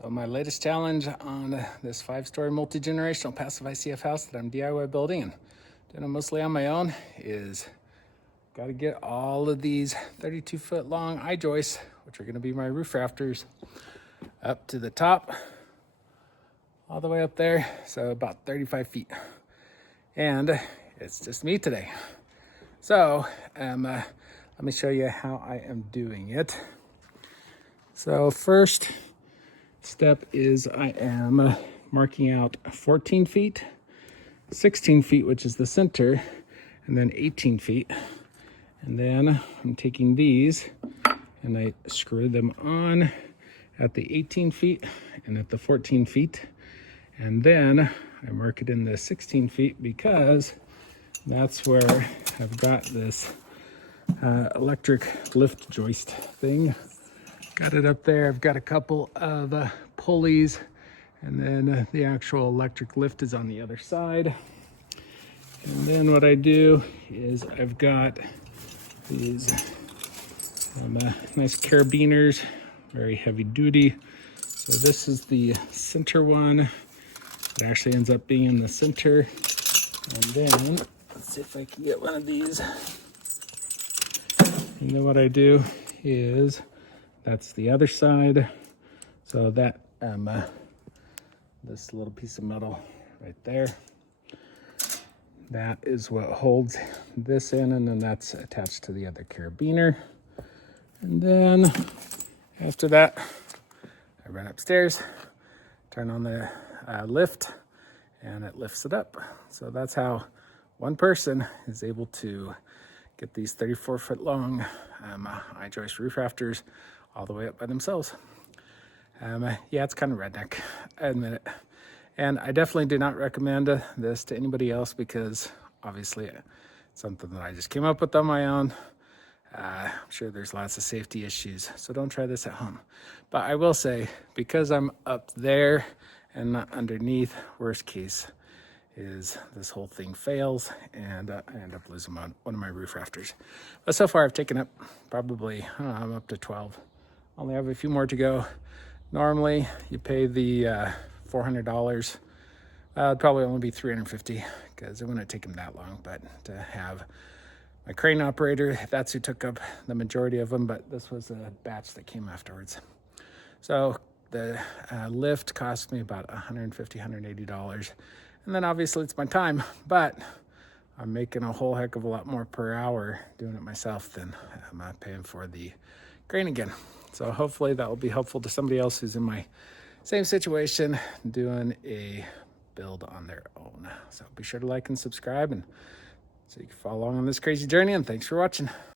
So my latest challenge on this 5-story multi-generational passive ICF house that I'm DIY building and doing it mostly on my own is got to get all of these 32-foot long I-joists, which are going to be my roof rafters, up to the top, all the way up there, so about 35 feet. And it's just me today. So let me show you how I am doing it. So first step is I am marking out 14 feet, 16 feet, which is the center, and then 18 feet. And then I'm taking these and I screw them on at the 18 feet and at the 14 feet. And then I mark it in the 16 feet because that's where I've got this electric lift joist thing. Got it up there. I've got a couple of pulleys, and then the actual electric lift is on the other side. And then what I do is I've got these nice carabiners, very heavy duty. So this is the center one. It actually ends up being in the center. And then let's see if I can get one of these. And then what I do is that's the other side. So that this little piece of metal right there, that is what holds this in, and then that's attached to the other carabiner. And then after that, I run upstairs, turn on the lift, and it lifts it up. So that's how one person is able to get these 34-foot long I-joist roof rafters all the way up by themselves. Yeah, it's kind of redneck, I admit it. And I definitely do not recommend this to anybody else because obviously it's something that I just came up with on my own. I'm sure there's lots of safety issues, so don't try this at home. But I will say, because I'm up there and not underneath, worst case is this whole thing fails and I end up losing one of my roof rafters. But so far I've taken up probably, I'm up to 12. Only have a few more to go. Normally you pay the $400. It'd probably only be $350 because it wouldn't take him that long. But to have my crane operator, that's who took up the majority of them, but this was a batch that came afterwards. So the lift cost me about $150, $180. And then obviously it's my time, but I'm making a whole heck of a lot more per hour doing it myself than I'm paying for the crane again. So hopefully that will be helpful to somebody else who's in my same situation doing a build on their own. So be sure to like and subscribe and so you can follow along on this crazy journey, and thanks for watching.